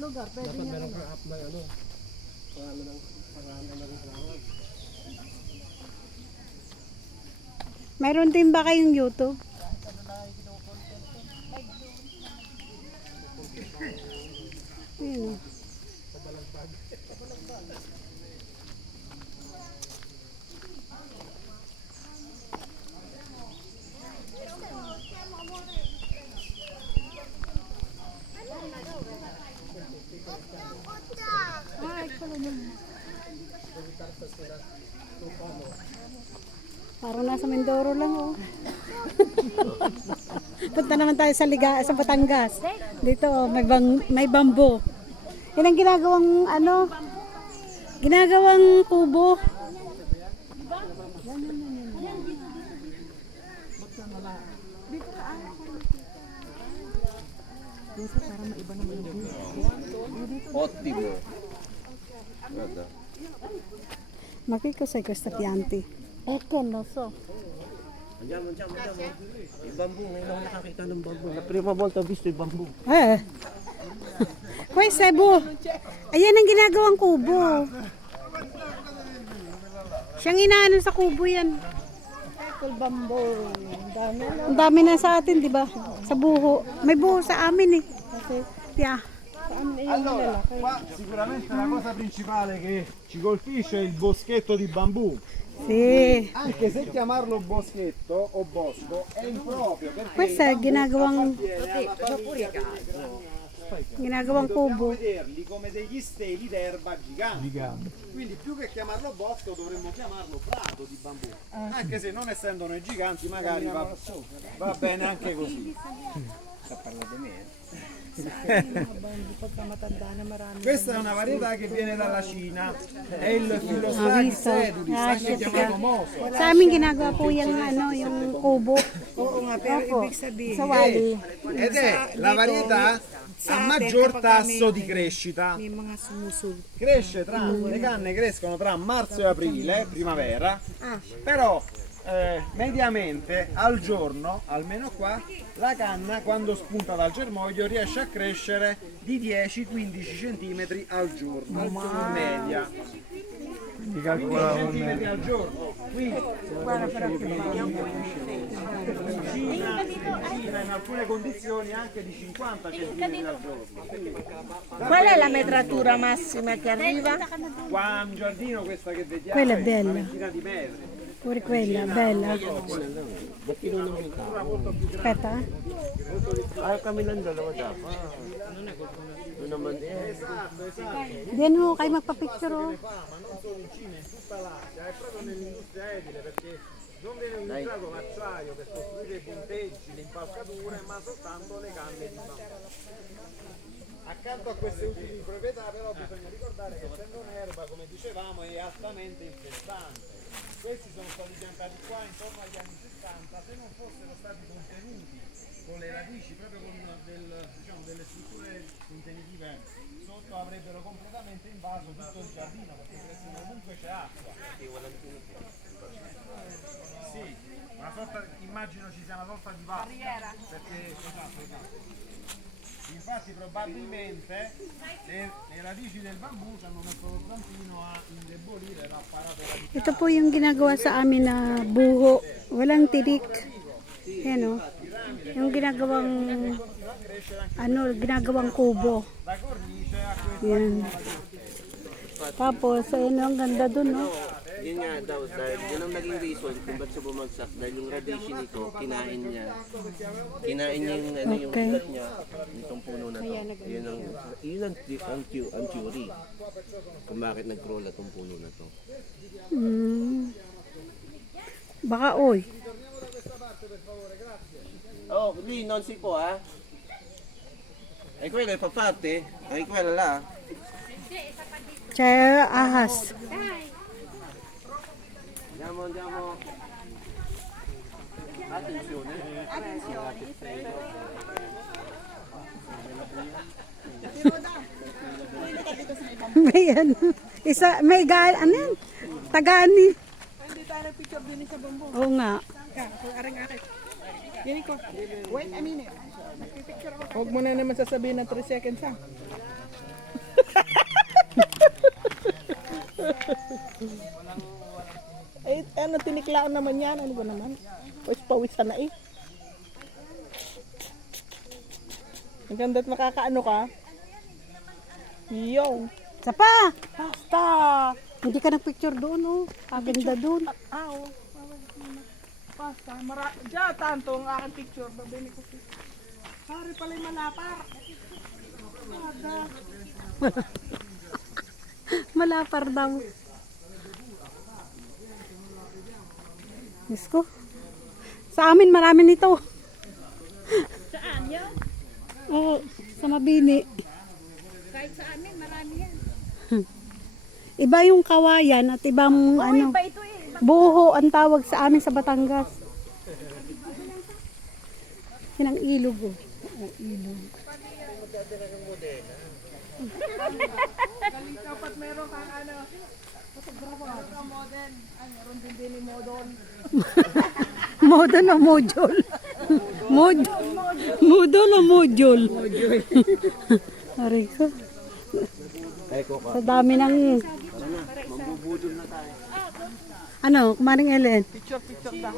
lugar, pwede Dapat niya meron ano. kang app na ano. Paraan na rin salamat. Mayroon din ba kayong YouTube? Ayun o. Parang nasa Mindoro lang oh. Punta naman tayo sa sa Batangas. Dito oh, may bamboo. Yan ang ginagawang ano? Ginagawang kubo. Ottimo. Guarda. Ma che cos'è questa pianta? Ecco, non so. Andiamo. Il bambù, ngayon ako nakakita ng bambù. La prima volta ho visto il bambù. Questo è Ayan ang ginagawang kubo. Siyang inaano sa kubo yan. Apple bamboo. Ang dami na. Ang dami na sa atin, di ba? Sa buho. May buho sa amin eh. Kasi Yeah. saan yung Allora, lalaki? qua sicuramente la cosa principale che ci colpisce è il boschetto di bambù. Si. Anche se chiamarlo boschetto o bosco è improprio perché Questo è ginagawang kubo. vederli come degli steli d'erba giganti. Quindi più che chiamarlo bosco dovremmo chiamarlo prato di bambù. Anche se non essendo noi giganti magari va bene anche così. Questa è una varietà che viene dalla Cina, è il Philostachys edulis, anche chiamato moso. Sa amin ginagawa po yung ano, yung kubo. Oo nga, pero Opo. ibig sabihin, Sa wali. Ed è la varietà a maggior tasso di crescita. may mga sumusul. Cresce le canne crescono tra marzo e aprile, primavera, però mediamente al giorno, almeno qua, la canna quando spunta dal germoglio riesce a crescere di 10-15 cm al giorno, in media. 15 cm al giorno. Quindi Cina in alcune condizioni anche di 50 cm al giorno. Qual è la metratura massima che arriva? Qua in giardino questa che vediamo Quella è è bella. una ventina di metri. Pure quella, bella. Aspetta. Ayaw kami ng dalawa dapat. Ano naman eh. Diyan ho, kayo magpa-picture oh. Ma non solo in Cina, in tutta l'Asia, è proprio nell'industria edile perché non viene utilizzato l'acciaio per costruire i punteggi, le impalcature, ma soltanto le canne di bambù. Accanto a queste utili proprietà però bisogna ricordare che essendo un'erba, come dicevamo, è altamente infestante. Questi sono stati piantati qua intorno agli anni 70, se non fossero stati contenuti con le radici, proprio con delle strutture contenitive sotto, avrebbero completamente invaso tutto il giardino, perché comunque c'è acqua. Sì, una sorta, immagino ci sia una sorta di vasca, perché esatto. Infatti probabilmente le radici del bambù hanno messo lo zampino a indebolire l'apparato radicale. Ito po yung ginagawa sa amin na buho. Walang tinik. Yan oh. Yung ginagawang kubo. La cornice a questo Yan. Tapos, ayun, ang ganda dun, no? Yun nga daw, dahil yun ang naging reason kung ba't siya bumagsak. Dahil yung radiation nito, kinain niya. Kinain niya yung, ano, yung Okay. ugat niya, itong puno na to. Yun ang theory kung bakit nag-crawl itong puno na to. Baka, oy. Oh, lì non si può, eh? E quello è papate? E quella là? Chair ahas. Andiamo. Attenzione. May ano. May ano yan? Tagani. Hindi tayo nagpicture din sa bamboo. Oo nga. Aring akit. Gini ko. Wait a minute. Nagpipicture ako. Huwag mo na naman sasabihin na 3 seconds ha. Eh, ano, tiniklaan naman yan. Ano ba naman? Pawis-pawisan na eh. Ang ganda't makakaano ka. Yung. Isa pa! Basta. Hindi ka nagpicture doon, oh. Kaganda doon. Oo. Basta. Diyan, tanto ang aking picture. Babili ko si. Pare pala yung malapar. Ada. Malapar daw. Diyos ko. Sa amin marami nito. Saan yun? Oo, sa Mabini. Kahit sa amin, marami yan. Iba yung kawayan at ibang ano. Iba ito eh. Buho ang tawag sa amin sa Batangas. Yan ang ilog, oh. Oo, ilog. Dapat meron kang ano. Photographer. Model. Ay, meron din ni model. Model o module? Model o module? Aray ko. Sa dami ng... Mambubudol na tayo. Ano, kumaring Ellen? Picture daw.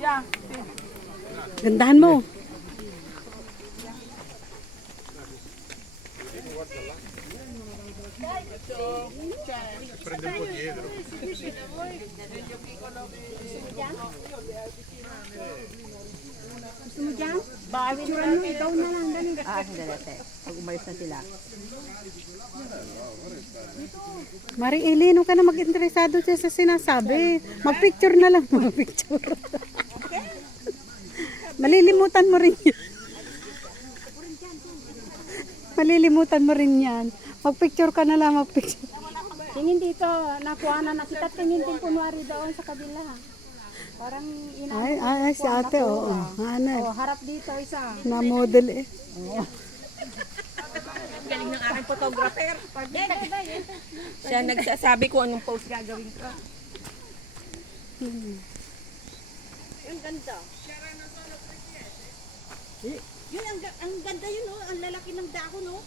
Yeah. Gandahan mo. Gusto mo dyan? Picturean mo, ikaw na lang. Dali. Pag umayos na sila. Maring Ellen, huwag ka na mag-interesado siya sa sinasabi. Mag-picture na lang. Mag-picture. Malilimutan mo rin yan. Malilimutan mo rin yan. Mag-picture ka na lang, mag-picture. Tingin dito, nakuha na kita. Tingin din kunwari doon sa kabila. Parang Ay, si ate, oo. Ano, harap dito isa. na model eh. Galing ng aking photographer. Siya nagsasabi ko anong post gagawin ko. Yung ganda. Yun, ang ganda yun, oh. Ang lalaki ng dahon, oh.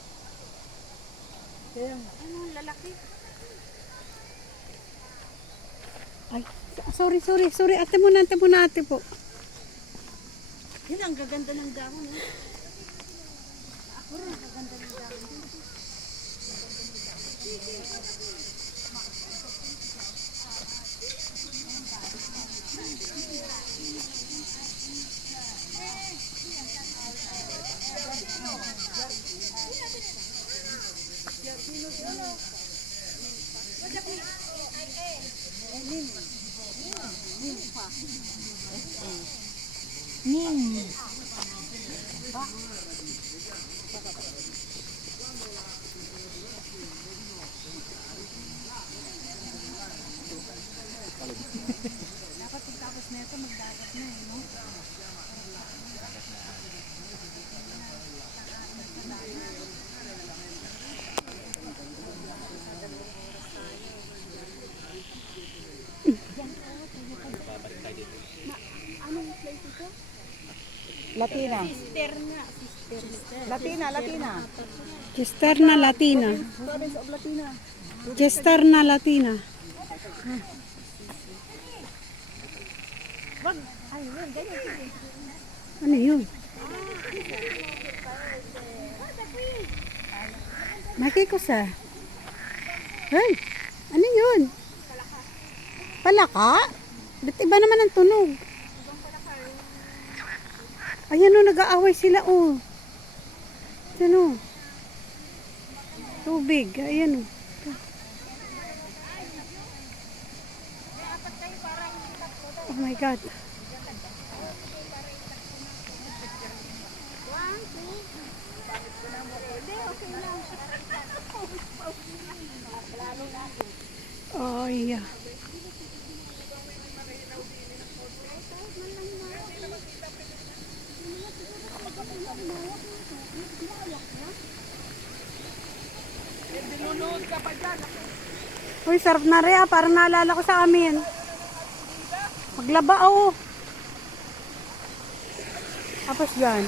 Ano, ang lalaki. Ay, sorry. Ate muna, ate po. Yun, ang gaganda ng dahon, oh. Ako rin, ang gaganda ng dahon. Latina. Cisterna Latina. Cisterna Latina. Ano yun? Makikusa. Hey, ano yun? Palaka? Ba't iba naman ang tunog? Ayan o, nag-aaway sila o. Ayan o. Tubig. Ayan o. Oh my God. Oh yeah. Uy, sarap na rin ah. Parang naalala ko sa amin. Maglaba oh. Tapos dyan.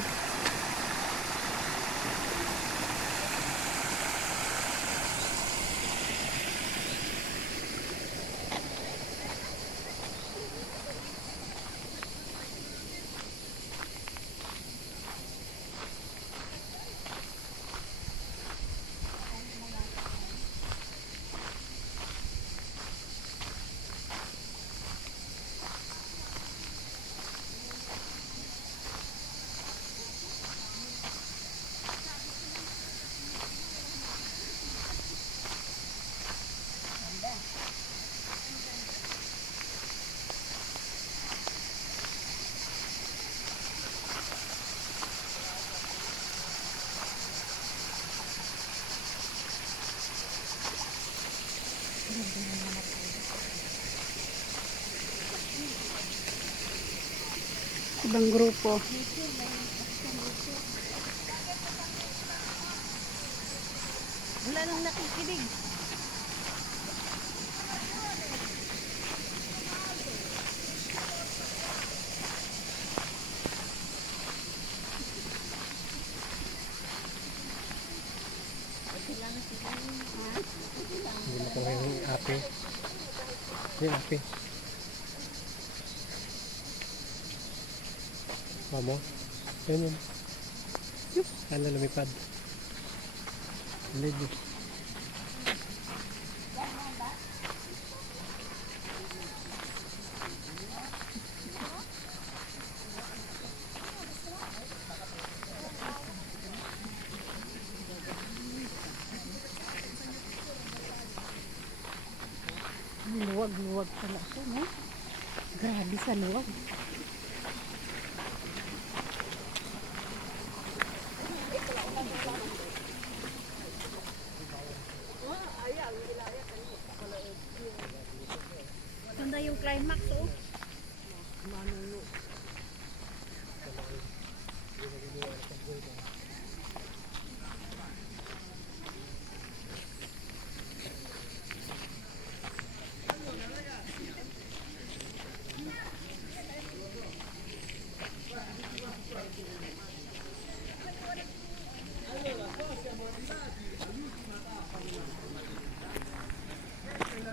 Ibang grupo. Wala nang nakikinig. Hindi mo talaga yung ape. Yan, ape. Mamo. Yan yun. Ano, lumipad. Lady. Luwag-luwag pala ito, no? Grabe sa luwag. Ganda yung climax, oh.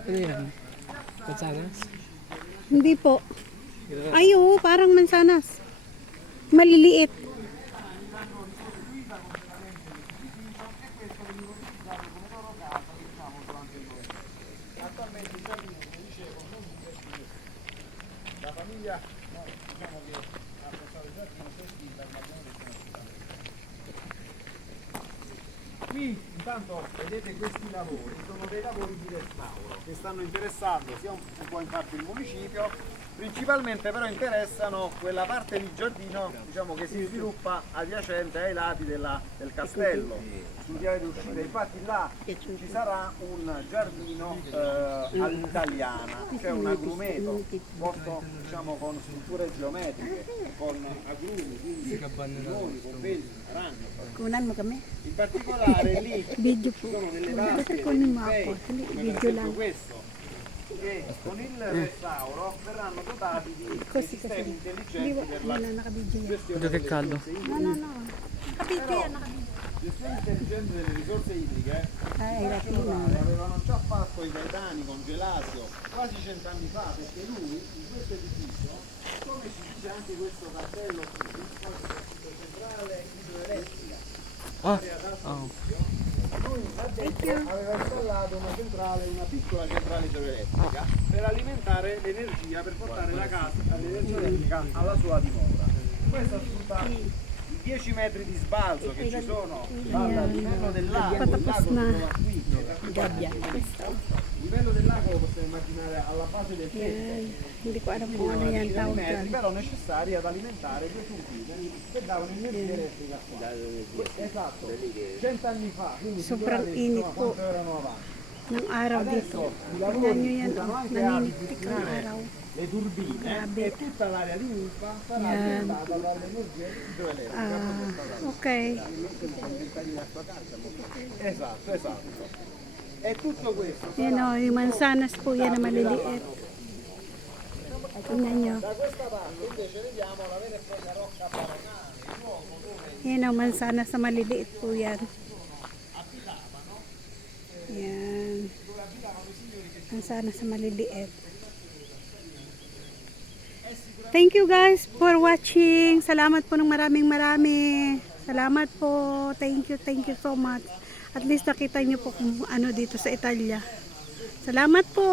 Ano yan? Mansanas? Hindi po. Ay, oo, parang mansanas. Maliliit. Qui intanto vedete questi lavori, sono dei lavori di restauro che stanno interessando sia un po' in parte il municipio, principalmente però interessano quella parte di giardino diciamo, che si sviluppa adiacente ai lati del castello, sul viale d'uscita. Infatti là ci sarà un giardino all'italiana, cioè un agrumeto posto diciamo, con strutture geometriche, con agrumi, quindi limoni, pompelli, aragni. Kunan mo kami. In particolare lì Video po. ci sono delle vasche, Kunin mo ako. dei Hindi, come per video esempio lang. questo, che con il restauro verranno dotati di Così, sistemi così. intelligenti Hindi, per la wala nakabidyo yan. gestione Ito kay delle Caldo. risorse idriche. No. Nakabidyo yan, nakabidyo. Gestione intelligente delle risorse idriche Ay, Orazio Latino. Nodale avevano già fatto i Gaetani con Gelasio quasi 100 anni fa, perché lui in questo edificio, come ci dice anche questo cartello qui, centrale idroelettrica, Ah, area da oh. lui là dentro aveva installato una piccola centrale idroelettrica per alimentare l'energia, per portare la casa, l'energia elettrica alla sua dimora. Questo sfrutta i 10 metri di sbalzo che ci sono dal livello del lago, il lago si trova qui, e da qui parte. Il livello del lago lo possiamo immaginare alla base del tetto. Hindi ko alam kung ano yan tawag dyan. Però necessari ad alimentare due turbine che davano energia elettrica. Esatto, 100 anni fa, quindi Sobrang figurate, init insomma, po. quanto erano avanti. Ng araw dito. I Tingnan nyo lavori yan, usano oh. anche a Naninigtik ang cucinare araw. le turbine Grabe. e tutta l'area di Milpa sarà Yan. alimentata dall'energia idroelettrica. Okay. Esatto. E tutto questo Yan o, yung mansanas po yan na maliliit. Tingnan nyo. da questa parte invece vediamo la vera e propria rocca paragonale, il luogo dove Yan o, mansanas na maliliit po yan. Yan. Mansanas na maliliit. Thank you guys for watching. Salamat po ng maraming. Salamat po. Thank you so much. At least nakita nyo po kung ano dito sa Italia. Salamat po.